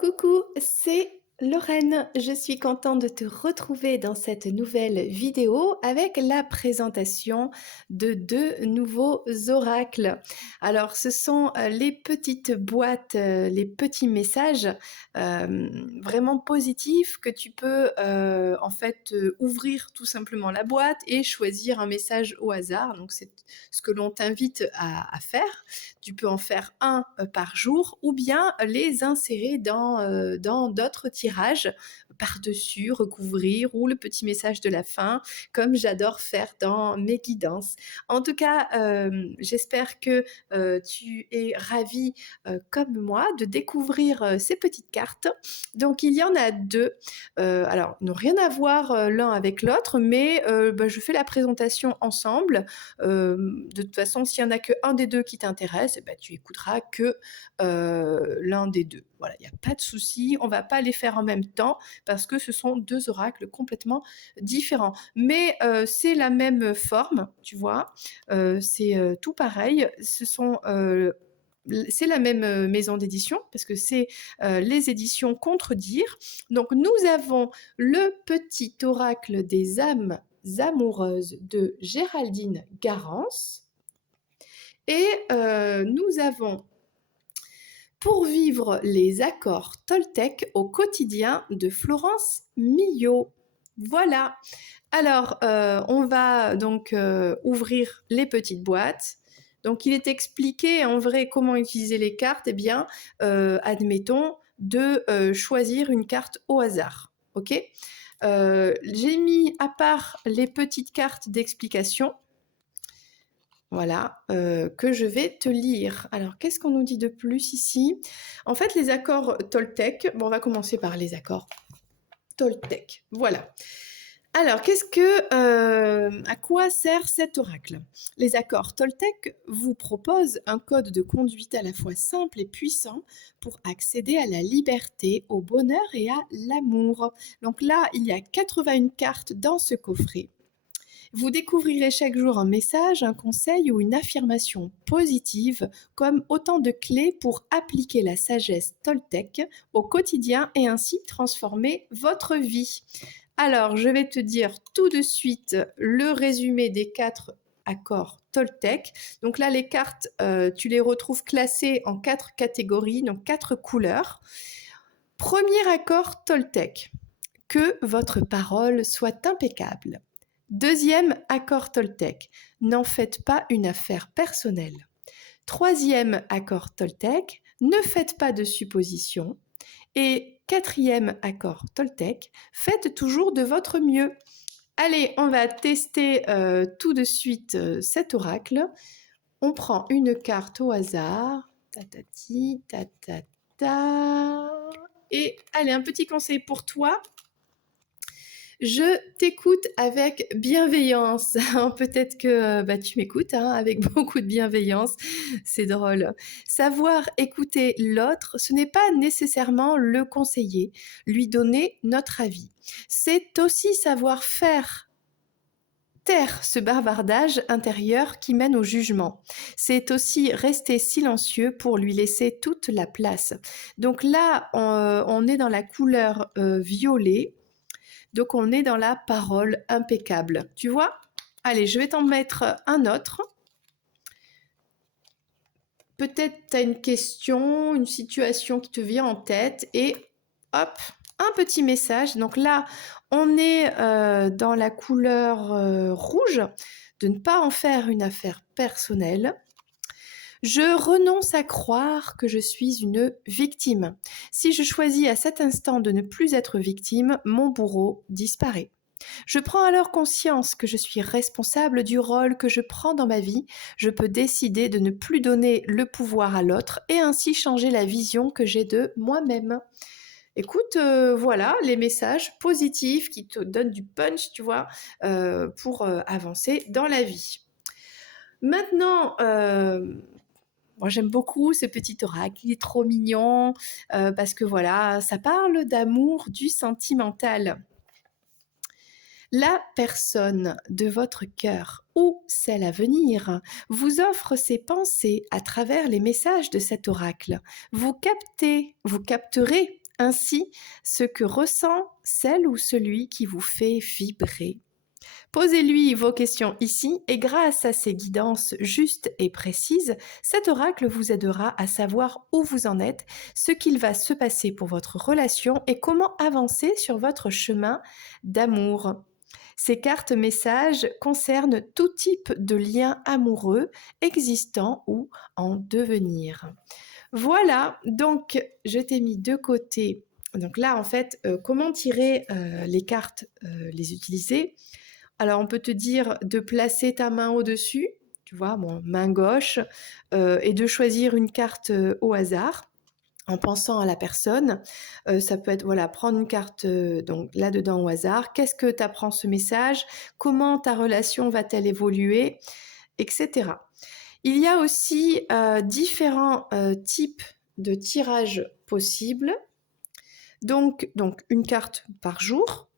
Coucou, c'est Lorraine. Je suis contente de te retrouver dans cette nouvelle vidéo avec la présentation de deux nouveaux oracles. Alors, ce sont les petites boîtes, les petits messages vraiment positifs que tu peux ouvrir tout simplement la boîte et choisir un message au hasard. Donc, c'est ce que l'on t'invite à faire. Tu peux en faire un par jour ou bien les insérer dans d'autres tirages par-dessus, recouvrir ou le petit message de la fin, comme j'adore faire dans mes guidances. En tout cas, j'espère que tu es ravi, comme moi, de découvrir ces petites cartes. Donc, il y en a deux. Alors, ils n'ont rien à voir l'un avec l'autre, mais je fais la présentation ensemble. De toute façon, s'il y en a qu'un des deux qui t'intéresse, eh ben, tu écouteras que l'un des deux. Voilà, il n'y a pas de souci, on va pas les faire en même temps parce que ce sont deux oracles complètement différents. Mais c'est la même forme, tu vois, c'est tout pareil. C'est la même maison d'édition parce que c'est les éditions Contredire. Donc nous avons le petit oracle des âmes amoureuses de Géraldine Garance et nous avons Pour vivre les accords Toltec au quotidien de Florence Millot. Voilà. Alors, on va donc ouvrir les petites boîtes. Donc, il est expliqué en vrai comment utiliser les cartes. Eh bien, admettons de choisir une carte au hasard. OK. J'ai mis à part les petites cartes d'explication. Voilà, que je vais te lire. Alors, qu'est-ce qu'on nous dit de plus ici? En fait, les accords Toltec, bon, on va commencer par les accords Toltec. Voilà. Alors, à quoi sert cet oracle? Les accords Toltec vous proposent un code de conduite à la fois simple et puissant pour accéder à la liberté, au bonheur et à l'amour. Donc là, il y a 81 cartes dans ce coffret. Vous découvrirez chaque jour un message, un conseil ou une affirmation positive comme autant de clés pour appliquer la sagesse Toltec au quotidien et ainsi transformer votre vie. Alors, je vais te dire tout de suite le résumé des 4 accords Toltec. Donc là, les cartes, tu les retrouves classées en 4 catégories, donc 4 couleurs. Premier accord Toltec. Que votre parole soit impeccable. Deuxième accord Toltec. N'en faites pas une affaire personnelle. Troisième accord Toltec. Ne faites pas de suppositions. Et quatrième accord Toltec. Faites toujours de votre mieux. Allez, on va tester tout de suite cet oracle. On prend une carte au hasard. Tatati, tatata. Et allez, un petit conseil pour toi. Je t'écoute avec bienveillance. Peut-être que tu m'écoutes avec beaucoup de bienveillance. C'est drôle. Savoir écouter l'autre, ce n'est pas nécessairement le conseiller, lui donner notre avis. C'est aussi savoir faire taire ce bavardage intérieur qui mène au jugement. C'est aussi rester silencieux pour lui laisser toute la place. Donc là, on est dans la couleur violet. Donc, on est dans la parole impeccable. Tu vois? Allez, je vais t'en mettre un autre. Peut-être tu as une question, une situation qui te vient en tête et hop, un petit message. Donc là, on est dans la couleur rouge, de ne pas en faire une affaire personnelle. Je renonce à croire que je suis une victime. Si je choisis à cet instant de ne plus être victime, mon bourreau disparaît. Je prends alors conscience que je suis responsable du rôle que je prends dans ma vie. Je peux décider de ne plus donner le pouvoir à l'autre et ainsi changer la vision que j'ai de moi-même. Écoute, voilà les messages positifs qui te donnent du punch, tu vois, pour avancer dans la vie. Maintenant, moi, j'aime beaucoup ce petit oracle, il est trop mignon parce que voilà, ça parle d'amour, du sentimental. La personne de votre cœur ou celle à venir vous offre ses pensées à travers les messages de cet oracle. Vous capterez ainsi ce que ressent celle ou celui qui vous fait vibrer. Posez-lui vos questions ici et grâce à ces guidances justes et précises, cet oracle vous aidera à savoir où vous en êtes, ce qu'il va se passer pour votre relation et comment avancer sur votre chemin d'amour. Ces cartes messages concernent tout type de liens amoureux existants ou en devenir. Voilà, donc je t'ai mis de côté. Donc là, en fait, comment tirer les cartes, les utiliser. Alors, on peut te dire de placer ta main au-dessus, tu vois, bon, main gauche, et de choisir une carte au hasard en pensant à la personne. Ça peut être, voilà, prendre une carte donc là-dedans au hasard. Qu'est-ce que t'apprend ce message? Comment ta relation va-t-elle évoluer? Etc. Il y a aussi différents types de tirages possibles. Donc, une carte par jour.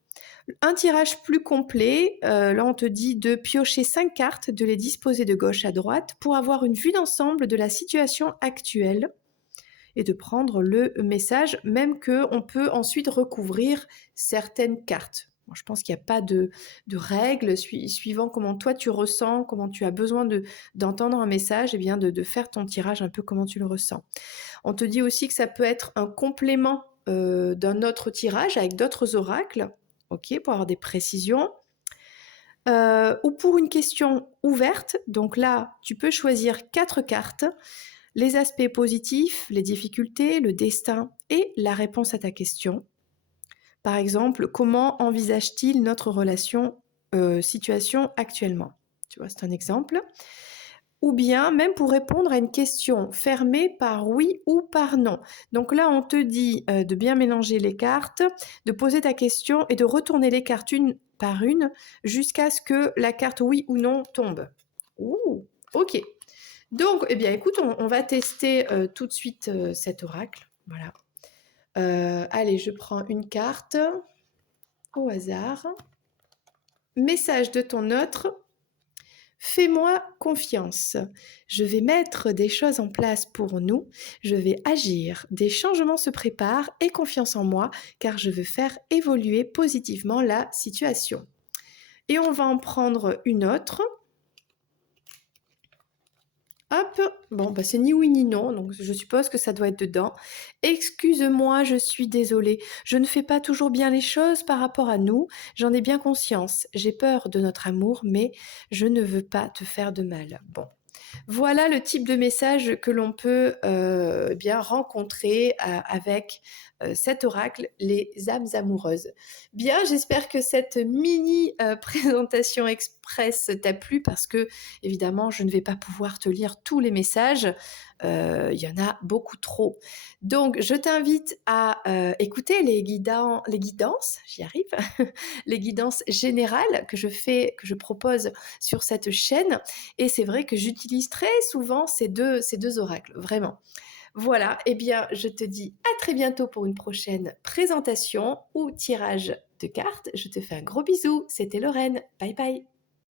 Un tirage plus complet, là on te dit de piocher 5 cartes, de les disposer de gauche à droite pour avoir une vue d'ensemble de la situation actuelle et de prendre le message, même qu'on peut ensuite recouvrir certaines cartes. Bon, je pense qu'il n'y a pas de règles suivant comment toi tu ressens, comment tu as besoin d'entendre un message, et bien de faire ton tirage un peu comment tu le ressens. On te dit aussi que ça peut être un complément d'un autre tirage avec d'autres oracles, ok, pour avoir des précisions. Ou pour une question ouverte, donc là, tu peux choisir 4 cartes, les aspects positifs, les difficultés, le destin et la réponse à ta question. Par exemple, comment envisage-t-il notre relation, situation actuellement? Tu vois, c'est un exemple. Ou bien même pour répondre à une question fermée par oui ou par non. Donc là, on te dit de bien mélanger les cartes, de poser ta question et de retourner les cartes une par une jusqu'à ce que la carte oui ou non tombe. Ouh, ok. Donc, eh bien, écoute, on va tester tout de suite cet oracle. Voilà. Allez, je prends une carte au hasard. Message de ton autre. Fais-moi confiance. Je vais mettre des choses en place pour nous. Je vais agir. Des changements se préparent et confiance en moi car je veux faire évoluer positivement la situation. Et on va en prendre une autre. Hop, bon, bah c'est ni oui ni non, donc je suppose que ça doit être dedans. Excuse-moi, je suis désolée. Je ne fais pas toujours bien les choses par rapport à nous. J'en ai bien conscience. J'ai peur de notre amour, mais je ne veux pas te faire de mal. Bon. Voilà le type de message que l'on peut bien rencontrer avec cet oracle, les âmes amoureuses. Bien, j'espère que cette mini présentation express t'a plu parce que, évidemment, je ne vais pas pouvoir te lire tous les messages. Il y en a beaucoup trop. Donc, je t'invite à écouter les guidances, j'y arrive, les guidances générales que je propose sur cette chaîne. Et c'est vrai que j'utilise très souvent ces deux oracles, vraiment. Voilà, eh bien, je te dis à très bientôt pour une prochaine présentation ou tirage de cartes. Je te fais un gros bisou. C'était Lorraine. Bye bye.